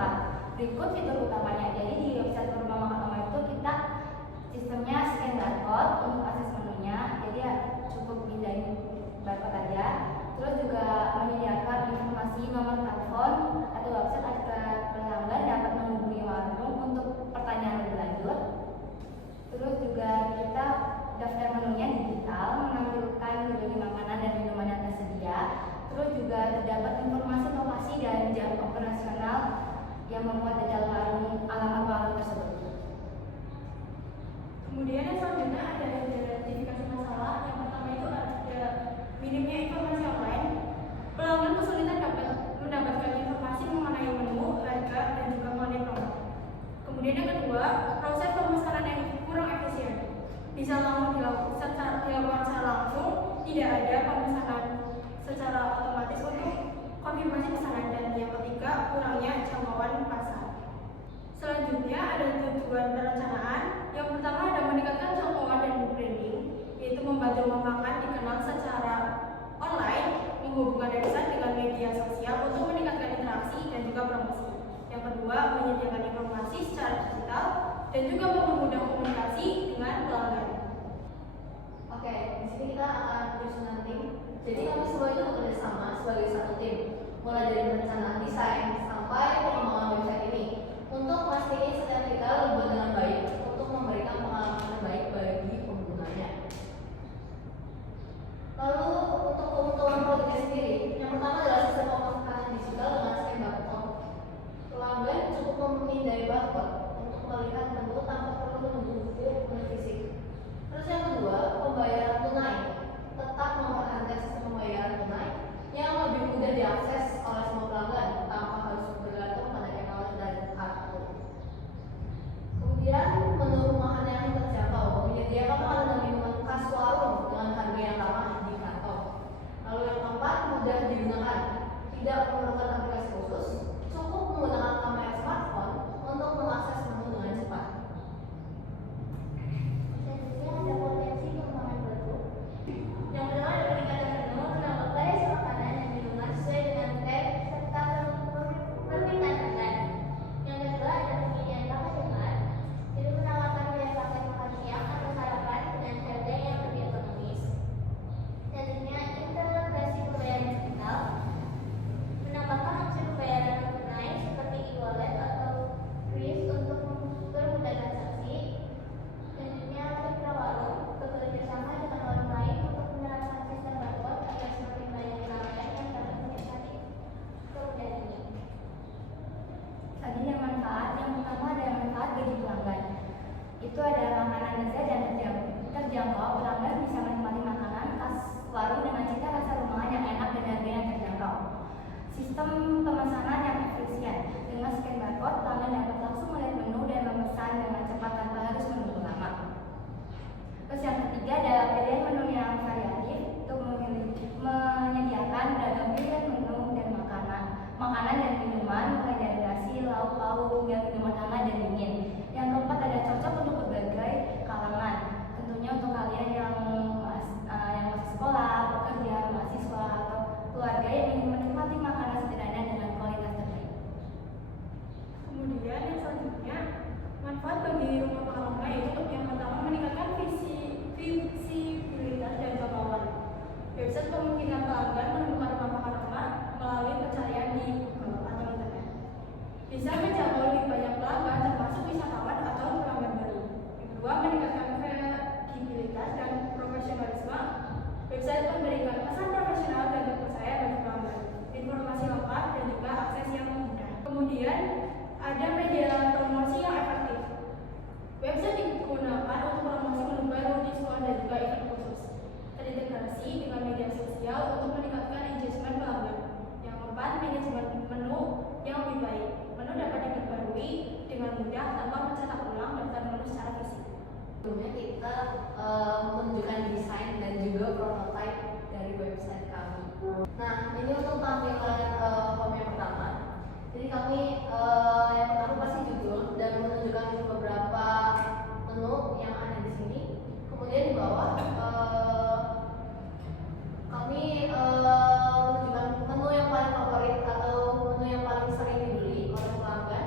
keempat, berikut fitur utamanya. Jadi di website rumah makan Oma itu kita sistemnya scan barcode untuk akses menunya. Jadi ya cukup pindahin barcode aja. Terus juga menyediakan informasi nomor telepon atau website agar pelanggan dapat menghubungi warung untuk pertanyaan lebih lanjut. Terus juga kita daftar menunya digital, menampilkan berbagai makanan dan minuman yang tersedia. Terus juga terdapat informasi lokasi dan jam operasional yang memuat di dalam alamat warung tersebut. Kemudian yang selanjutnya ada identifikasi masalah. Yang pertama itu ada minimnya informasi online. Pelanggan kesulitan dapat mendapatkan informasi mengenai menu, harga, dan juga mengenai promo. Kemudian yang kedua, proses pemesanan yang kurang efisien. Bisa langsung dilakukan secara langsung, tidak ada pemesanan secara otomatis untuk konfirmasi pesanan. Dan yang ketiga, kurangnya jangkauan pasar. Selanjutnya ada tujuan perencanaan. Yang pertama ada meningkatkan jangkauan dan branding, yaitu membantu memakan dikenal secara online, menghubungkan website dengan media sosial untuk meningkatkan interaksi dan juga promosi. Yang kedua, menyediakan informasi secara digital dan juga mempermudah komunikasi dengan pelanggan. Oke, di sini kita akan menyusun tim. Jadi kami semua itu bekerja sama sebagai satu tim, mulai dari perencanaan desain sampai pengembangan website ini, untuk memastikan setiap kita berbuat dengan baik untuk memberikan pengalaman terbaik bagi penggunanya. Lalu untuk keuntungan produknya sendiri, yang pertama adalah sistem pemasaran digital dengan scan barcode. Pelanggan cukup memindai barcode untuk melihat menu tanpa perlu menunggu menu fisik. Terus yang kedua, pembayaran tunai. Tetap mempertahankan sistem pembayaran tunai yang lebih mudah diakses oleh semua pelanggan tanpa harus bergantung pada teknologi dan kartu. Kemudian menu rumahan yang terjangkau, menyediakan makanan dan minuman khas warung dengan harga yang ramah di kantong. Lalu yang keempat, mudah digunakan, tidak memerlukan aplikasi khusus, cukup menggunakan kamera smartphone untuk mengakses menu dengan cepat. Selanjutnya ada potensi pengembangan baru. Yang pertama ada peningkatan menu, terdapat variasi makanan dan minuman sesuai dengan tren serta permintaan pelanggan. Yang kedua ada penyediaan paket hemat, jadi menawarkan pilihan paket makan siang atau sarapan dengan harga yang lebih ekonomis. Selanjutnya integrasi pembayaran digital, menambahkan opsi pembayaran non tunai seperti e-wallet atau kris untuk mempermudah transaksi. Selanjutnya mitra warung bekerja sama dengan warung lain untuk menerapkan sistem barcode agar semakin banyak pelanggan yang dapat menikmati kemudahan ini. Selanjutnya manfaat, yang pertama ada manfaat bagi pelanggan. Itu ada makanan lezat dan terjangkau. Pelanggan bisa menikmati makanan khas warung dengan cita rasa rumahan yang enak dan harga yang terjangkau. Sistem pemesanan yang efisien. Dengan scan barcode, pelanggan dapat langsung melihat menu dan memesan dengan cepat tanpa harus menunggu lama. Terus yang ketiga ada pilihan menu yang variatif, untuk menyediakan beragam pilihan menu dan makanan dan minuman, mulai dari nasi, lauk pauk hingga minuman hangat dan dingin. Yang keempat ada cocok untuk berbagai kalangan, tentunya untuk kalian yang masih sekolah, pekerja, mahasiswa atau keluarga yang ingin menikmati makanan sederhana dengan kualitas terbaik. Kemudian yang selanjutnya, manfaat bagi rumah makan Oma yaitu yang pertama meningkatkan visibilitas dan jangkauan. Website memungkinkan pelanggan menemukan rumah makan Oma melalui pencarian di Google atau internet. Bisa menjangkau lebih banyak pelanggan termasuk wisatawan atau pelanggan baru. Yang kedua, meningkatkan kredibilitas dan profesionalisme. Website memberikan pesan profesional dan terpercaya bagi pelanggan, informasi lengkap dan juga akses yang mudah. Kemudian ada media promosi yang efektif. Website digunakan untuk promosi menu baru, diskon dan juga event khusus. Terintegrasi dengan media sosial untuk meningkatkan engagement pelanggan. Yang keempat, manajemen menu yang lebih baik. Menu dapat diperbarui dengan mudah tanpa mencetak ulang daftar menu secara fisik. Sebelumnya kita menunjukkan desain dan juga prototipe dari website kami. Nah, ini untuk tampilan form yang pertama. Jadi kami yang pertama pasti judul dan menunjukkan beberapa menu yang ada di sini. Kemudian di bawah kami menunjukkan menu yang paling favorit atau menu yang paling sering dibeli oleh pelanggan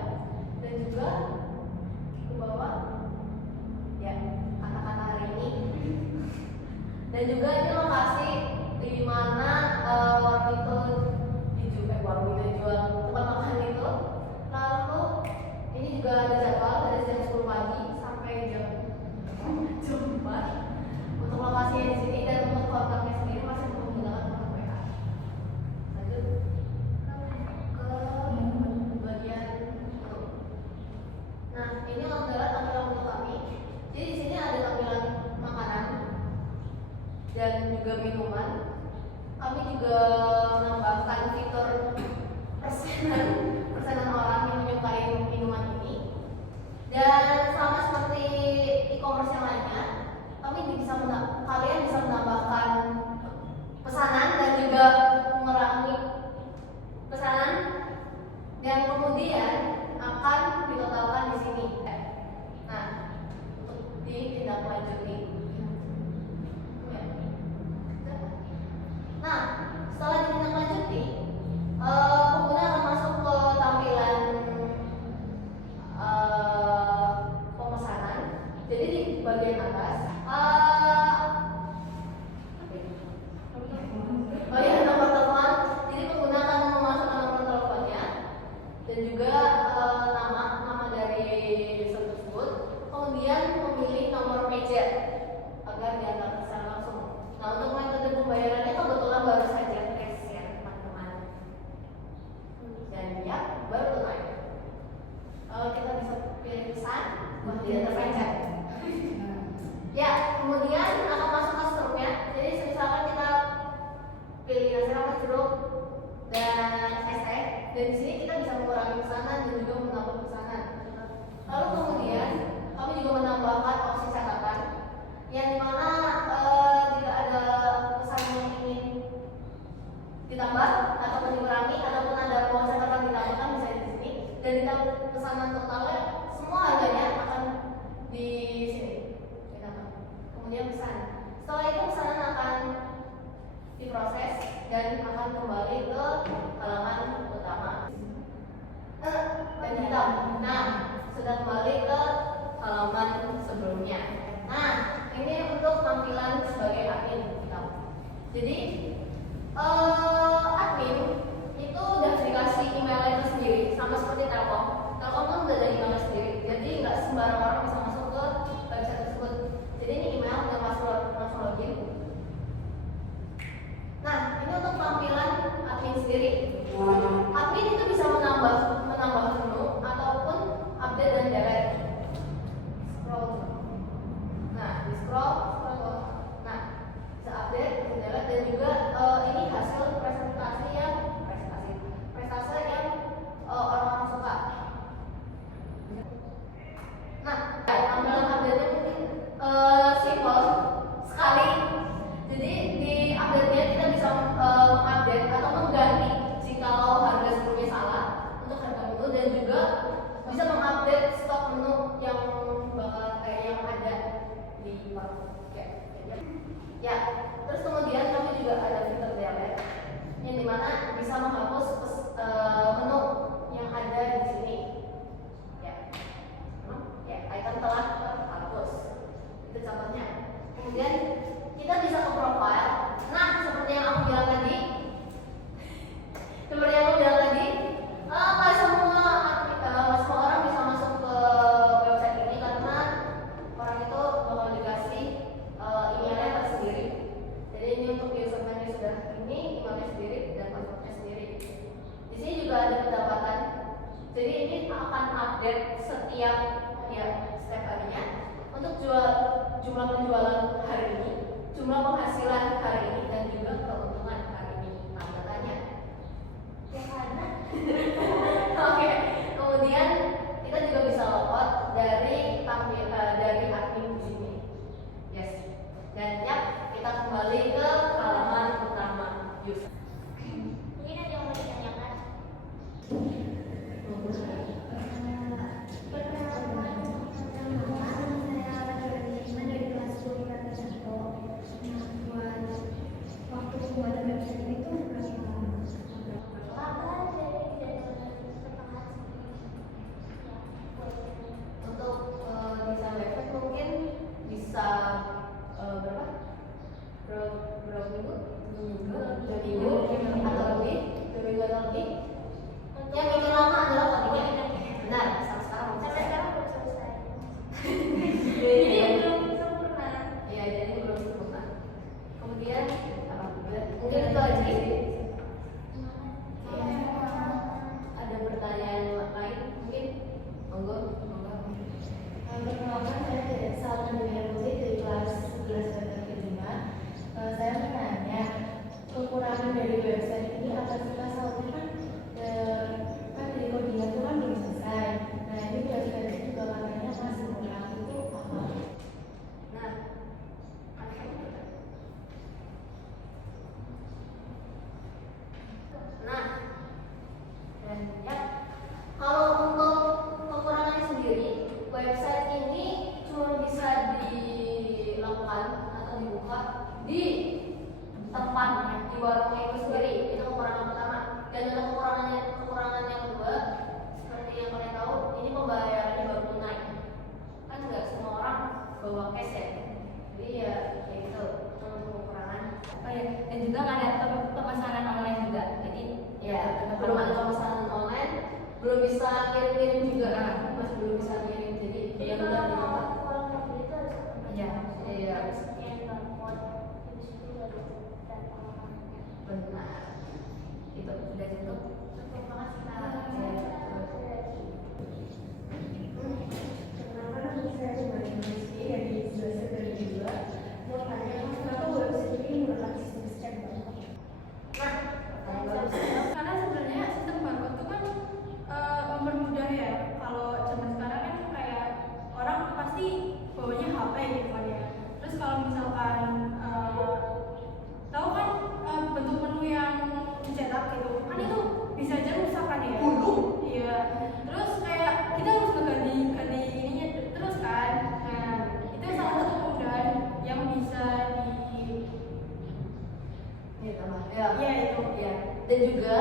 Dan juga ini lokasi di mana warung itu jual tempat makan itu. Lalu ini juga ada jadwal dari jam 10 pagi sampai jam 4 untuk lokasinya di sini, dan untuk kontaknya sendiri masih menggunakan kontak WA. Lanjut ke bagian menu. Nah, ini adalah tampilan menu kami. Jadi di sini ada tampilan makanan dan juga minuman. Kami juga menambahkan fitur persenan orang yang menyukai minuman ini. Dan sama seperti e-commerce yang lainnya, kalian bisa menambahkan pesanan dan juga mengurangi pesanan yang kemudian akan ditotalkan di sini. Nah, untuk ditindaklanjuti. Nah, setelah ditindaklanjuti, pengguna akan masuk ke tampilan pemesanan. Jadi di bagian atas, nomor telepon. Jadi pengguna akan memasukkan nomor teleponnya dan juga nama dari user tersebut. Kemudian memilih nomor meja agar diantar pesan langsung. Nah, untuk metode pembayarannya kebetulan baru saja cash ya teman-teman. Dan ya, baru tunai. Kita bisa pilih pesan, diantar pencet. Ya, kemudian akan masuk ke struknya. Jadi misalkan kita pilih nasi rames jeruk dan es teh. Dan di sini kita bisa mengurangi pesanan dan juga menambah pesanan. Lalu kemudian kami juga menambahkan opsi catatan, yang dimana jika ada pesan yang ingin ditambah ataupun dikurangi ataupun ada uang catatan ditambahkan bisa di sini, dan di pesanan totalnya semua harganya akan di sini. Kemudian pesan. Setelah itu pesanan akan diproses dan akan kembali ke halaman utama. Dan hitam. Nah, sudah kembali ke halaman sebelumnya. Nah, ini untuk tampilan sebagai admin kita. Jadi admin itu udah dikasih emailnya tersendiri, sama seperti Telkom. Telkom kan udah ada emailnya sendiri, jadi nggak sembarang orang bisa masuk ke website tersebut. Jadi ini email dan password langsung login. Nah, ini untuk tampilan admin sendiri. Admin itu bisa menambah menu ataupun update dan delete. Scroll. Nah, di scroll. Nah, bisa update, bisa delete, dan juga ini hasil presentasi yang orang-orang suka. Nah, tampilan update-nya mungkin simple sekali. Jadi di update-nya kita bisa mengupdate atau mengganti jikalau harga sebelumnya salah untuk harga menu, dan juga bisa mengupdate stok menu yang yang ada di ya. Terus kemudian kami juga ada fitur delete, yang dimana bisa menghapus menu yang ada di sini. Ya, icon telah terhapus. Itu contohnya. Kemudian kita bisa ke profile. Nah, seperti yang aku bilang tadi, nggak semua orang bisa masuk ke website ini karena orang itu bakal dikasih emailnya tersendiri. Jadi ini untuk username sudah ini, emailnya sendiri dan passwordnya sendiri. Di sini juga ada pendapatan. Jadi ini akan update setiap harinya untuk jumlah penjualan hari ini, jumlah penghasilan hari ini, dan juga keuntungan hari ini. Nah, datanya. Ya karena Oke. Kemudian kita juga bisa logout dari admin di sini. Yes. Dan kita kembali ke halaman utama user. mungkin ada yang mau ditanyakan. Kapan jadi tidak di tempatnya, di warungnya itu sendiri. Itu kekurangan pertama. Dan untuk kekurangan yang kedua, seperti yang kalian tahu, ini pembayarannya baru tunai. Kan nggak semua orang bawa cash ya. Jadi ya kayak gitu. Itu untuk kekurangan. Oh ya, dan juga nggak ada pemesanan online juga. Jadi Ya, belum ada pemesanan online, belum bisa kirim-kirim juga. Masih belum bisa kirim. Jadi Jadi benar-benar di tempat. kalau mau beli itu harus ke Iya. Iya. harus scan barcode, habis itu baru datang orangnya. Benar. Itu udah cukup. Terima kasih Kak. Perkenalkan, nama saya Cemari Rizky dari Jurusan Kedua. Mau tanya, kenapa web sendiri menggunakan sistem scan barcode? Karena sebenarnya sistem barcode itu kan mempermudah ya. Kalau zaman sekarang kan kayak orang pasti bawanya HP gitu kan ya. Terus kalau misalkan tahu kan bentuk menu yang dicetak gitu kan itu bisa aja rusak kan ya. Iya. Terus kayak kita harus ganti ininya terus kan. Nah itu salah satu kemudahan yang bisa di ya, tambah. Ya. Iya itu. Ya. Dan juga